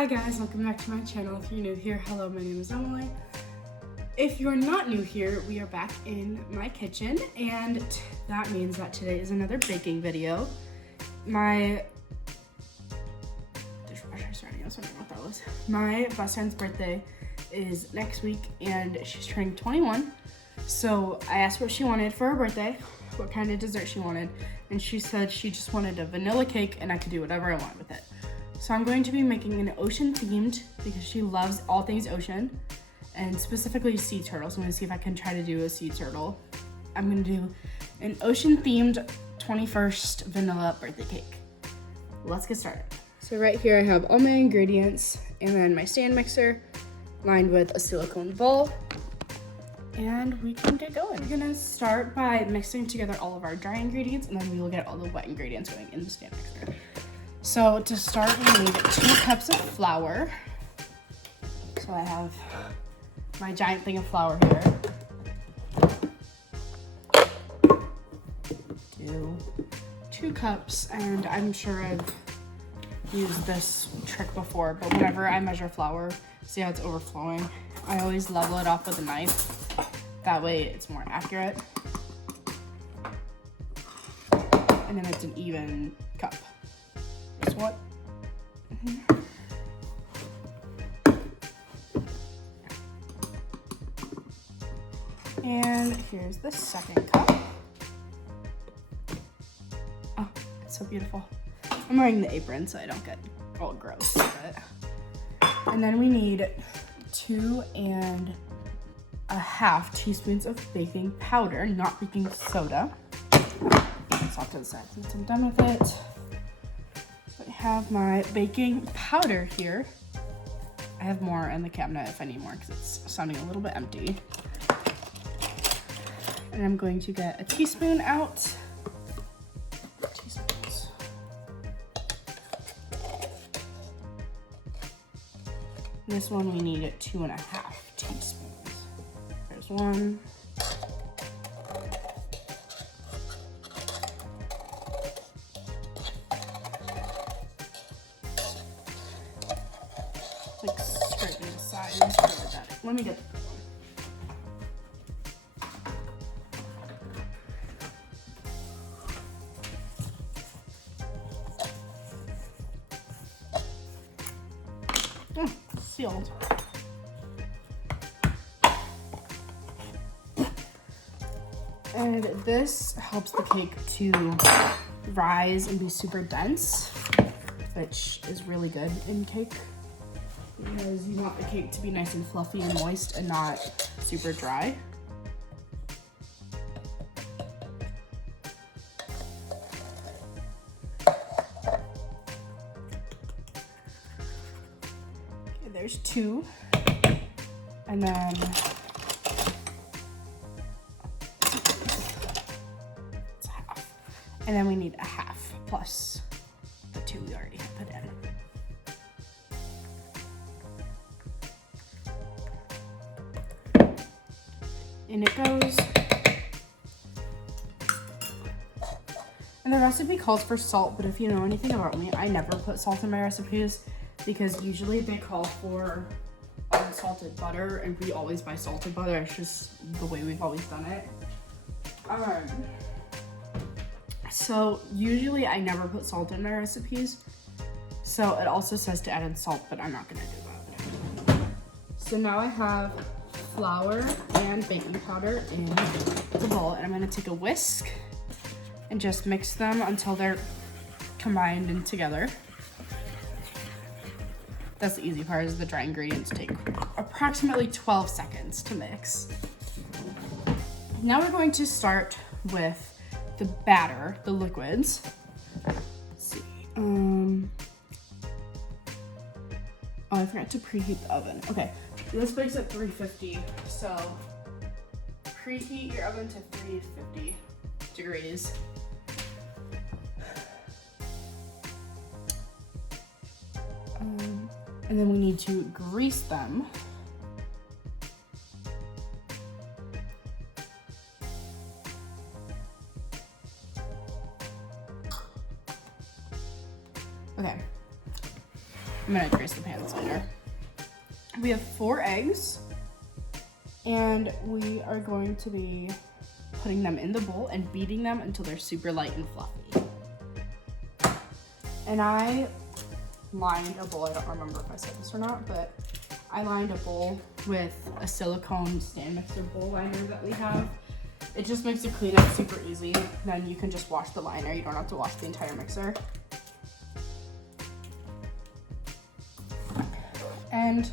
Hi guys, welcome back to my channel. If you're new here, hello, my name is Emily. If you're not new here, we are back in my kitchen, and that means that today is another baking video. My dishwasher's starting. I was wondering what that was. My best friend's birthday is next week, and she's turning 21. So I asked what she wanted for her birthday, what kind of dessert she wanted, and she said she just wanted a vanilla cake, and I could do whatever I want with it. So I'm going to be making an ocean themed because she loves all things ocean and specifically sea turtles. I'm gonna see if I can try to do a sea turtle. I'm gonna do an ocean themed 21st vanilla birthday cake. Let's get started. So right here I have all my ingredients and then my stand mixer lined with a silicone bowl, and we can get going. We're gonna start by mixing together all of our dry ingredients, and then we will get all the wet ingredients going in the stand mixer. So to start, we need 2 cups of flour. So I have my giant thing of flour here. 2 cups, and I'm sure I've used this trick before, but whenever I measure flour, see how it's overflowing, I always level it off with a knife. That way it's more accurate. And then it's an even cup. Guess what? And here's the second cup. Oh, it's so beautiful. I'm wearing the apron so I don't get all gross with it. And then we need 2.5 teaspoons of baking powder, not baking soda. It's off to the side since I'm done with it. I have my baking powder here. I have more in the cabinet if I need more because it's sounding a little bit empty. And I'm going to get a teaspoon out. Teaspoons. This one we need 2.5 teaspoons. There's one. Like scraping the side. Let me get the one. Sealed. And this helps the cake to rise and be super dense, which is really good in cake because you want the cake to be nice and fluffy and moist and not super dry. Okay, there's 2. And then it's half. And then we need a half plus the 2 we already have put in. In it goes. And the recipe calls for salt, but if you know anything about me, I never put salt in my recipes because usually they call for unsalted butter, and we always buy salted butter. It's just the way we've always done it. So usually I never put salt in my recipes. So it also says to add in salt, but I'm not gonna do that. So now I have flour and baking powder in the bowl, and I'm gonna take a whisk and just mix them until they're combined and together. That's the easy part, is the dry ingredients take approximately 12 seconds to mix. Now we're going to start with the batter, the liquids. Let's see. Oh, I forgot to preheat the oven. Okay, this bake's at 350, so preheat your oven to 350 degrees. And then we need to grease them. Okay. I'm gonna grease the pans later. We have 4 eggs, and we are going to be putting them in the bowl and beating them until they're super light and fluffy. And I lined a bowl, I don't remember if I said this or not, but I lined a bowl with a silicone stand mixer bowl liner that we have. It just makes the cleanup super easy. Then you can just wash the liner. You don't have to wash the entire mixer. And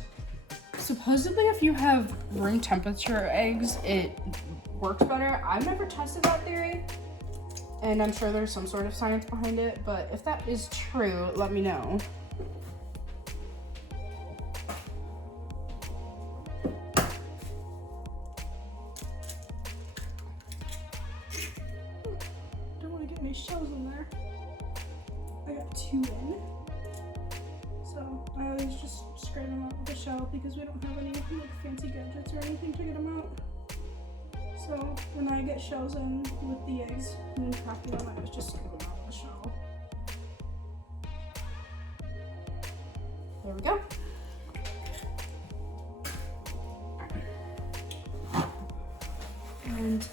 supposedly if you have room temperature eggs, it works better. I've never tested that theory, and I'm sure there's some sort of science behind it, but if that is true, let me know. Don't want to get any shells in there. I got 2 in. So I always just scrape them out with a shell because we don't have any like fancy gadgets or anything to get them out. So when I get shells in with the eggs and then cracking them, I always just scrape them out with a shell. There we go. And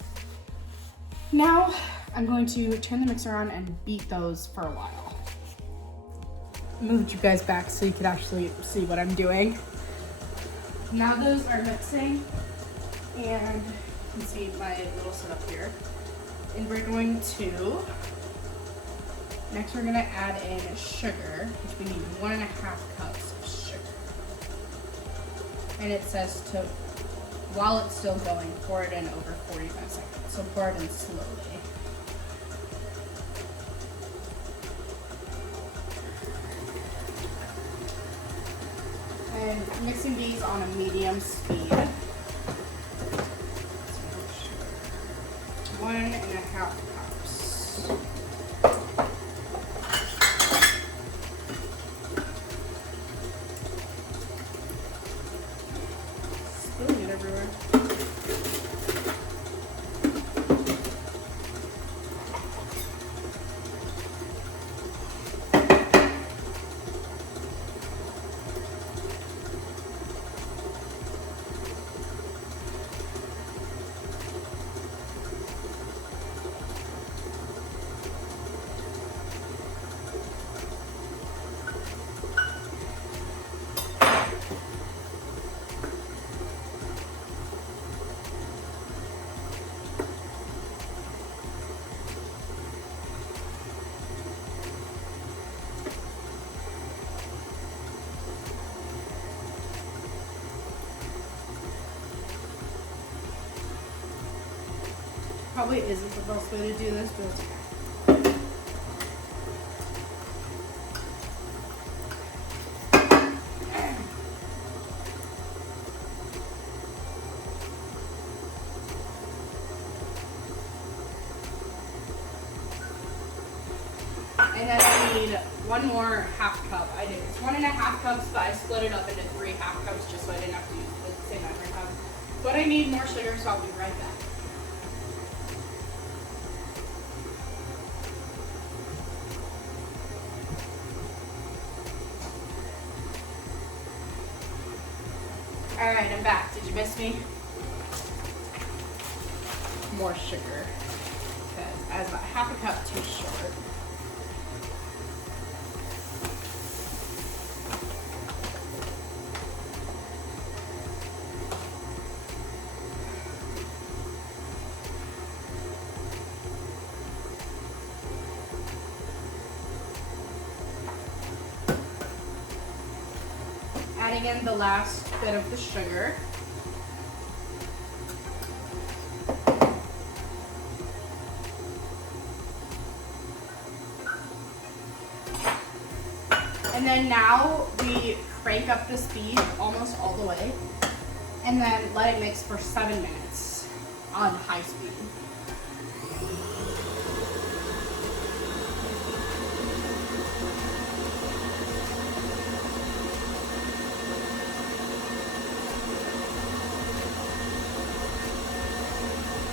now I'm going to turn the mixer on and beat those for a while. Moved you guys back so you could actually see what I'm doing. Now those are mixing, and you can see my little setup here. And we're going to, next we're gonna add in sugar, which we need 1.5 cups of sugar. And it says to, while it's still going, pour it in over 45 seconds. So pour it in slowly. And mixing these on a medium speed. 1.5 cups. Spilling it everywhere. Probably isn't the best way to do this, but it's okay. And then I need 1 more half cup. It's 1.5 cups, but I split it up into 3 half cups just so I didn't have to use the same measuring cup. But I need more sugar, so I'll be right back. Alright, I'm back. Did you miss me? More sugar. Because I was about half a cup too short. Adding in the last bit of the sugar. And then now we crank up the speed almost all the way and then let it mix for 7 minutes on high speed.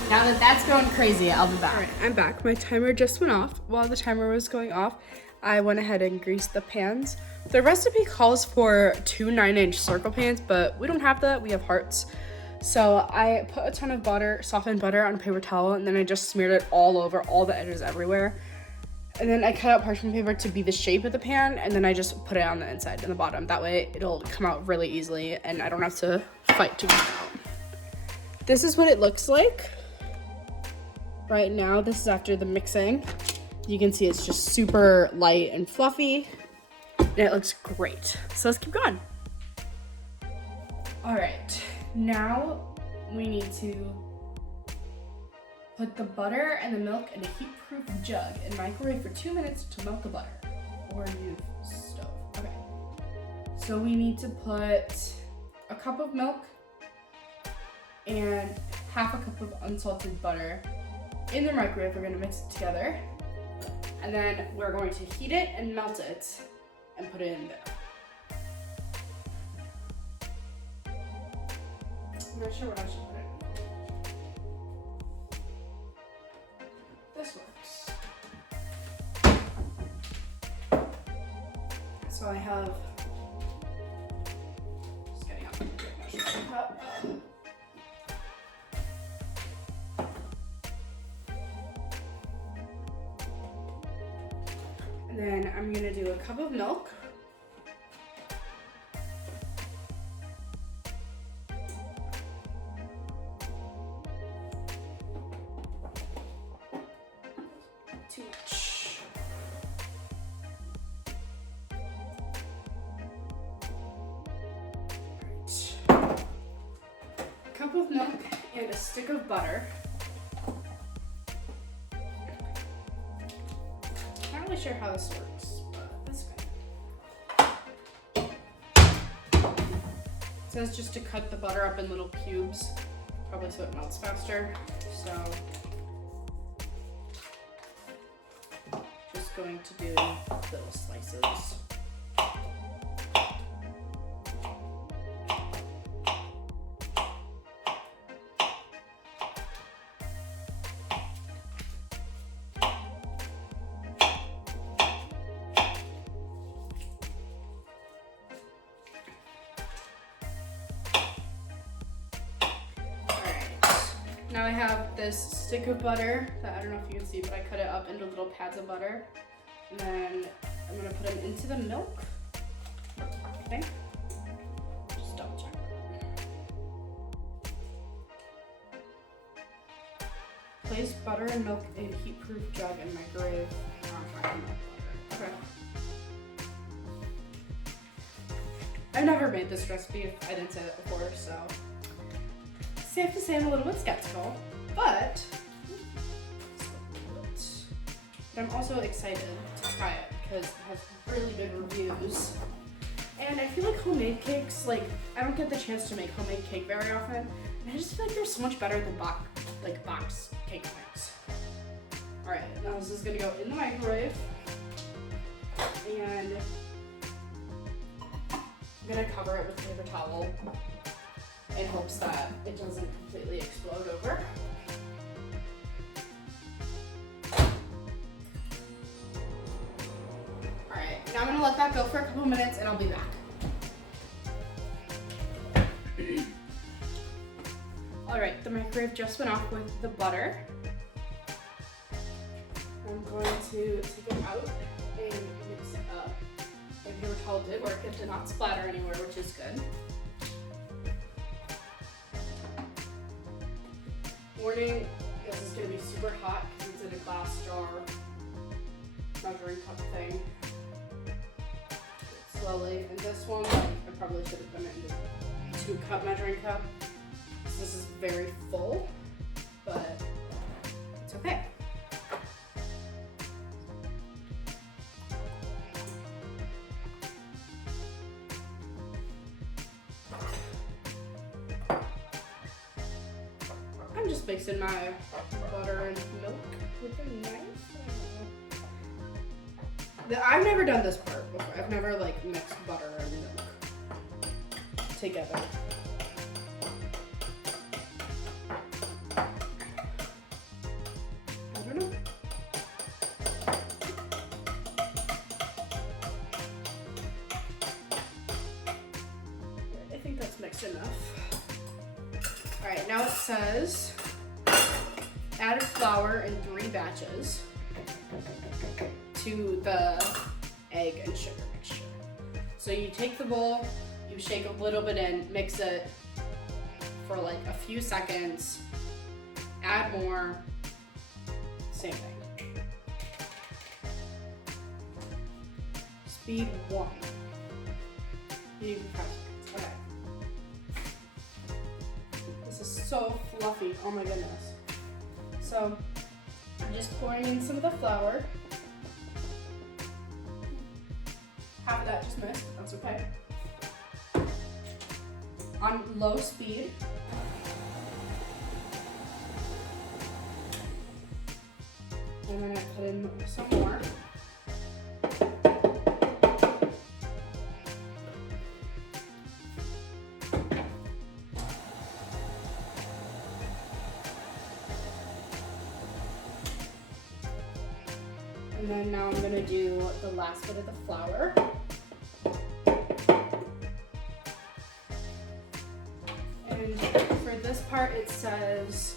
Now that that's going crazy, I'll be back. All right, I'm back. My timer just went off. While the timer was going off, I went ahead and greased the pans the recipe calls for 2 9-inch circle pans, but we don't have that, we have hearts. So I put a ton of butter, softened butter on a paper towel, and then I just smeared it all over, all the edges everywhere. And then I cut out parchment paper to be the shape of the pan, and then I just put it on the inside and the bottom. That way it'll come out really easily and I don't have to fight to get it out. This is what it looks like right now. This is after the mixing. You can see it's just super light and fluffy, and it looks great. So let's keep going. All right, now we need to put the butter and the milk in a heat-proof jug and microwave for 2 minutes to melt the butter, or use stove. Okay, so we need to put a cup of milk and half a cup of unsalted butter in the microwave. We're gonna mix it together, and then we're going to heat it and melt it and put it in there. I'm not sure what I should put it. This works. So I have, just getting out the measuring cup. And then I'm gonna do a cup of milk. Too much. Right. Cup of milk and a stick of butter. Not really sure how this works, but that's good. It says just to cut the butter up in little cubes, probably so it melts faster. So just going to do little slices. Now I have this stick of butter that I don't know if you can see, but I cut it up into little pads of butter. And then I'm gonna put them into the milk. Okay. Just double check. Place butter and milk in a heat-proof jug and microwave on high milk butter. Okay. I've never made this recipe if I didn't say that before, so safe to say I'm a little bit skeptical, but I'm also excited to try it because it has really good reviews. And I feel like homemade cakes, like I don't get the chance to make homemade cake very often, and I just feel like they're so much better than box cake mix. All right, now this is gonna go in the microwave, and I'm gonna cover it with a paper towel in hopes that it doesn't completely explode over. Alright, now I'm gonna let that go for a couple minutes and I'll be back. Alright, the microwave just went off with the butter. I'm going to take it out and mix it up. My paper towel did work, it did not splatter anywhere, which is good. Warning, this is going to be super hot because it's in a glass jar measuring cup thing. Slowly, and this one, like, I probably should have done it in a 2-cup measuring cup. So this is very full, but it's okay. I'm just mixing my butter and milk with a knife. I've never done this part before. I've never like mixed butter and milk together. I don't know. just enough. All right, now it says add flour in 3 batches to the egg and sugar mixture. So you take the bowl, you shake a little bit in, mix it for like a few seconds, add more, same thing. Speed 1. You can press it. Okay. This is so fluffy, oh my goodness. So I'm just pouring in some of the flour. Half of that just missed, that's okay. On low speed. And then I put in some more. And then now I'm gonna do the last bit of the flour. And for this part, it says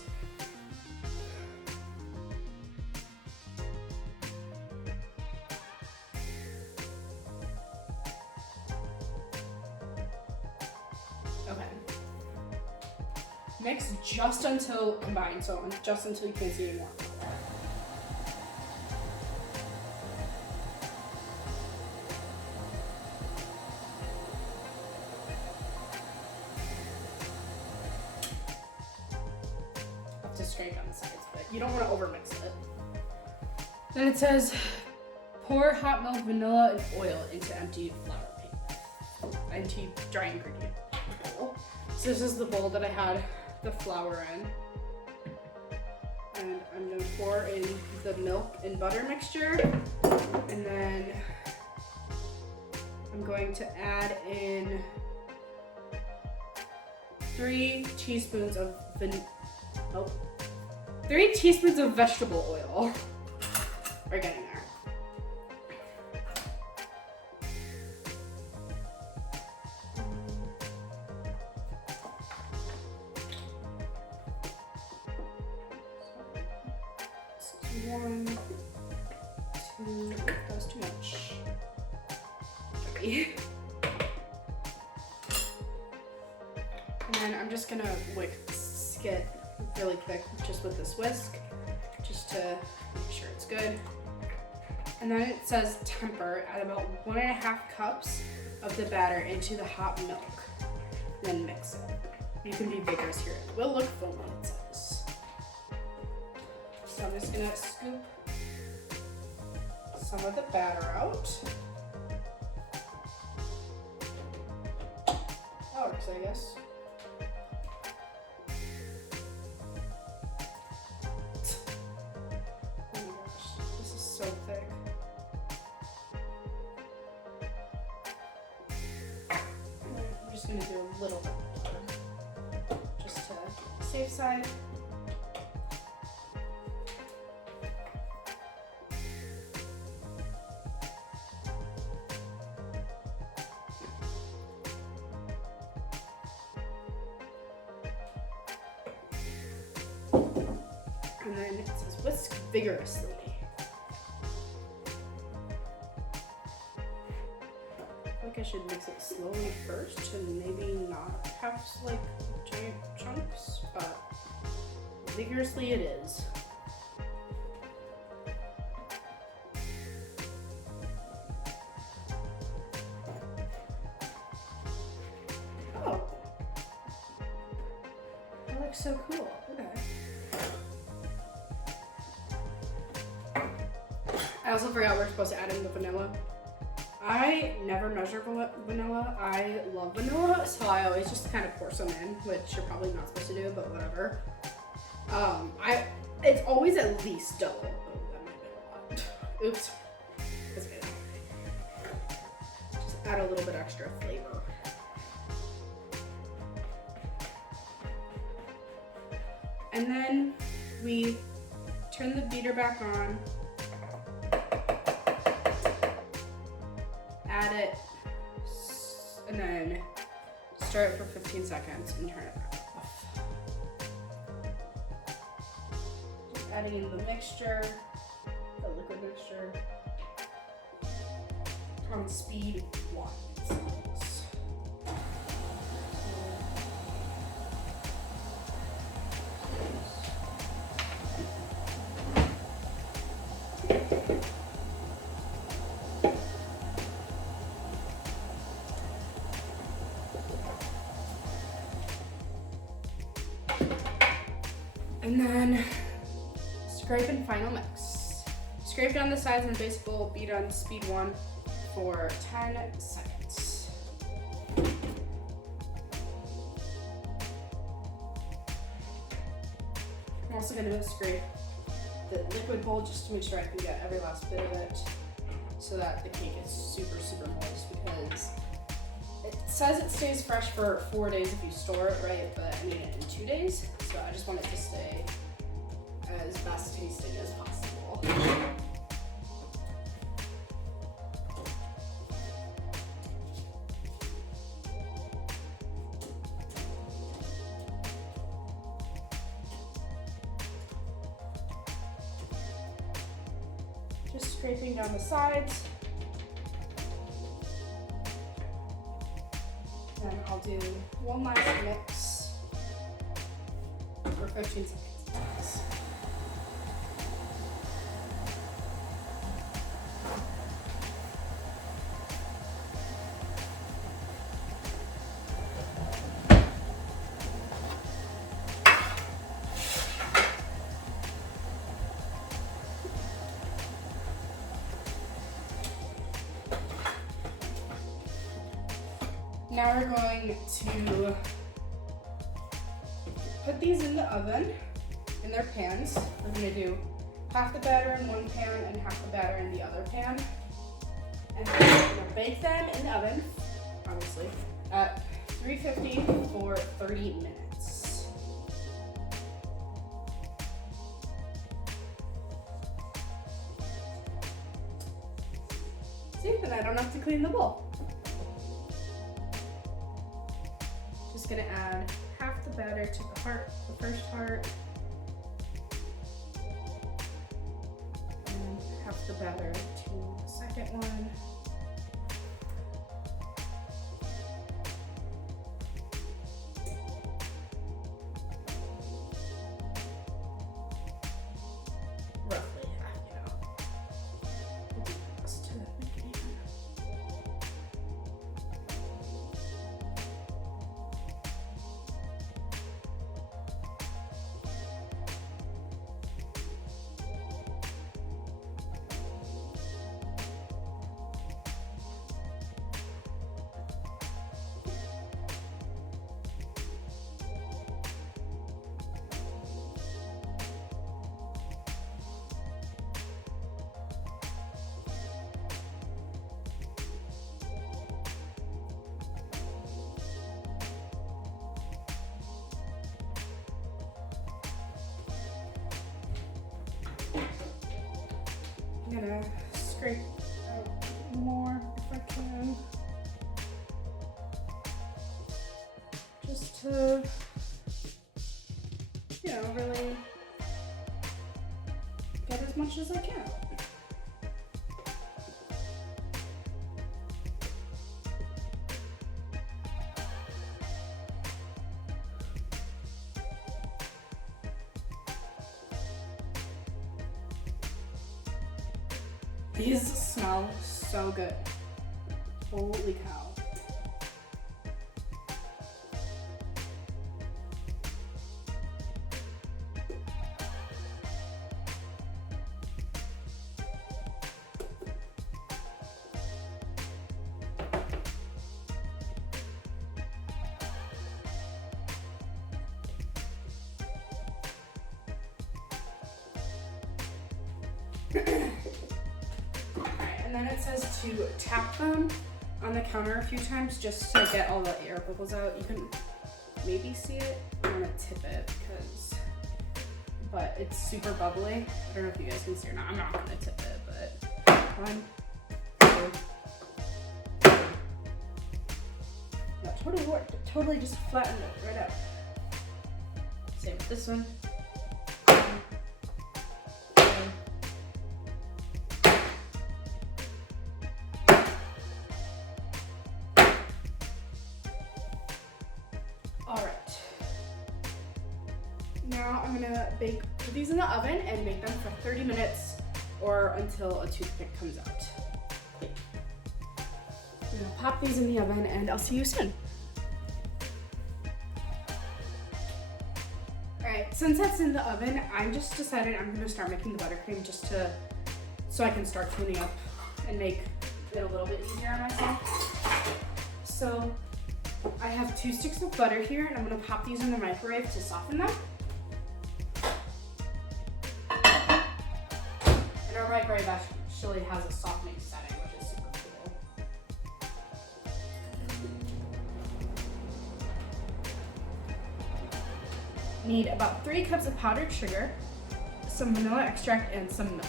okay. Mix just until combined, so just until you can't see anymore. To straight on the sides, but you don't want to overmix it. Then it says pour hot milk, vanilla, and oil into empty flour paste, empty dry ingredient bowl. So this is the bowl that I had the flour in, and I'm gonna pour in the milk and butter mixture, and then I'm going to add in 3 teaspoons of 3 teaspoons of vegetable oil. We're getting there. So 1, 2, that was too much. 3. And then I'm just gonna whisk it really quick just with this whisk, just to make sure it's good. And then it says temper, add about 1.5 cups of the batter into the hot milk, then mix it. You can be vigorous here. It will look foamy, it says. So I'm just gonna scoop some of the batter out. That works, I guess. So thick. I'm just gonna do a little bit more, just to the safe side. And then it says whisk vigorously. I should mix it slowly first and maybe not have like giant chunks, but vigorously it is. Oh, that looks so cool. Okay. I also forgot we're supposed to add in the vanilla. I never measure vanilla. I love vanilla, so I always just kind of pour some in, which you're probably not supposed to do, but whatever. It's always at least double. Oh, that might have been a lot. Oops. That's good. Just add a little bit extra flavor. And then we turn the beater back on. Add it, and then Stir it for 15 seconds and turn it back off. Just adding in the mixture, the liquid mixture, on speed 1. And then scrape and final mix. Scrape down the sides in a basic bowl, beat on speed 1 for 10 seconds. I'm also gonna scrape the liquid bowl just to make sure I can get every last bit of it so that the cake is super, super moist, because it says it stays fresh for 4 days if you store it, right? But I need it in 2 days. So I just want it to stay as best tasting as possible. Just scraping down the sides. Then I'll do one last mix for 15 seconds. Now we're going to put these in the oven, in their pans. We're gonna do half the batter in one pan and half the batter in the other pan. And then we're gonna bake them in the oven, obviously, at 350 for 30 minutes. See, then I don't have to clean the bowl. Just gonna add half the batter to the heart, the first heart, and half the batter to the second one. Roughly half, you know. We'll do my best to make it even. I'm gonna scrape out more if I can. Just to, you know, really get as much as I can. These smell so good. Holy cow. And then it says to tap them on the counter a few times just to get all the air bubbles out. You can maybe see it. I'm gonna tip it but it's super bubbly. I don't know if you guys can see or not. I'm not gonna tip it, but 1, 2, that totally worked. It totally just flattened it right out. Same with this one. All right. Now I'm gonna put these in the oven and make them for 30 minutes or until a toothpick comes out. I'm gonna pop these in the oven and I'll see you soon. All right, since that's in the oven, I just decided I'm gonna start making the buttercream so I can start cleaning up and make it a little bit easier on myself. So I have 2 sticks of butter here and I'm gonna pop these in the microwave to soften them. And our microwave actually has a softening setting, which is super cool. Need about 3 cups of powdered sugar, some vanilla extract, and some milk.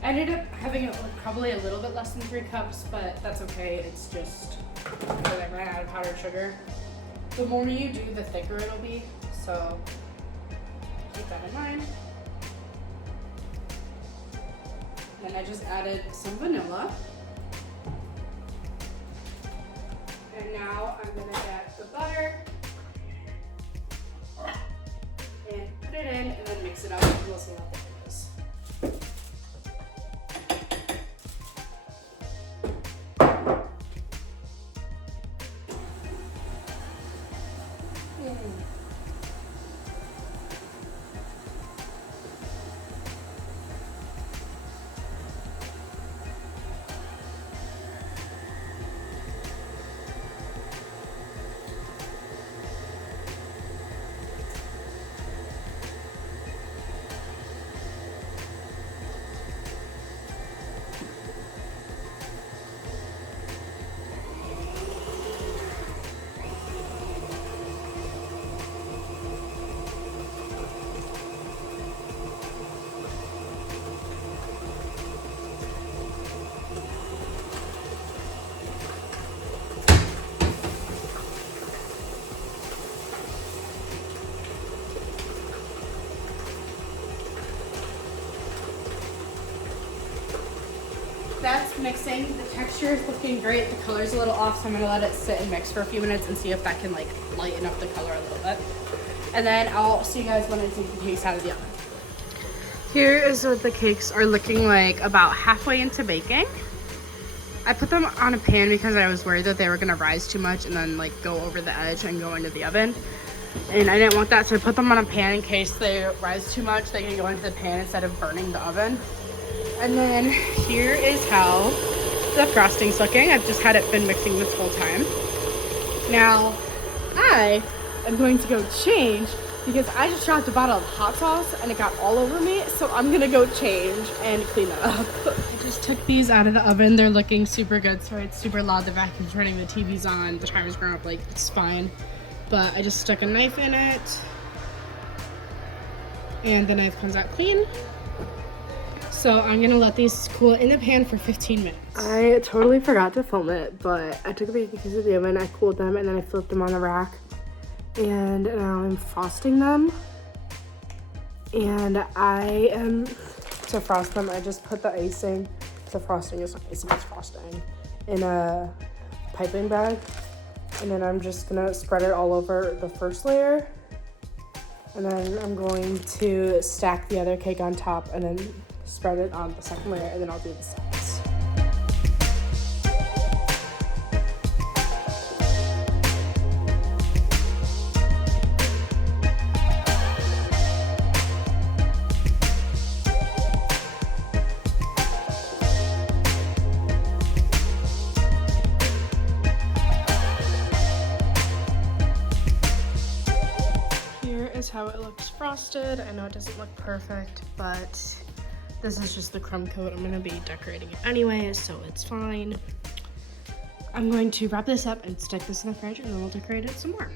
I ended up having it probably a little bit less than 3 cups, but that's okay. It's just because I ran out of powdered sugar. The more you do, the thicker it'll be, so keep that in mind. Then I just added some vanilla. And now I'm gonna get the butter and put it in and then mix it up and we'll see how thick it is. That's mixing. The texture is looking great. The color's a little off, so I'm gonna let it sit and mix for a few minutes and see if that can like lighten up the color a little bit. And then I'll see you guys when I take the cakes out of the oven. Here is what the cakes are looking like about halfway into baking. I put them on a pan because I was worried that they were gonna rise too much and then like go over the edge and go into the oven. And I didn't want that, so I put them on a pan in case they rise too much. They can go into the pan instead of burning the oven. And then here is how the frosting's looking. I've just had it been mixing this whole time. Now, I am going to go change because I just dropped a bottle of hot sauce and it got all over me. So I'm gonna go change and clean that up. I just took these out of the oven. They're looking super good. Sorry, it's super loud. The vacuum's running, the TV's on, the timer's going up, like it's fine. But I just stuck a knife in it and the knife comes out clean. So I'm gonna let these cool in the pan for 15 minutes. I totally forgot to film it, but I took a baking piece of the oven, I cooled them, and then I flipped them on the rack. And now I'm frosting them. And to frost them, I just put the icing the frosting is nice, nice frosting, in a piping bag. And then I'm just gonna spread it all over the first layer. And then I'm going to stack the other cake on top and then spread it on the second layer, and then I'll do the sides. Is how it looks frosted. I know it doesn't look perfect, but this is just the crumb coat. I'm gonna be decorating it anyway, so it's fine. I'm going to wrap this up and stick this in the fridge, and then we'll decorate it some more.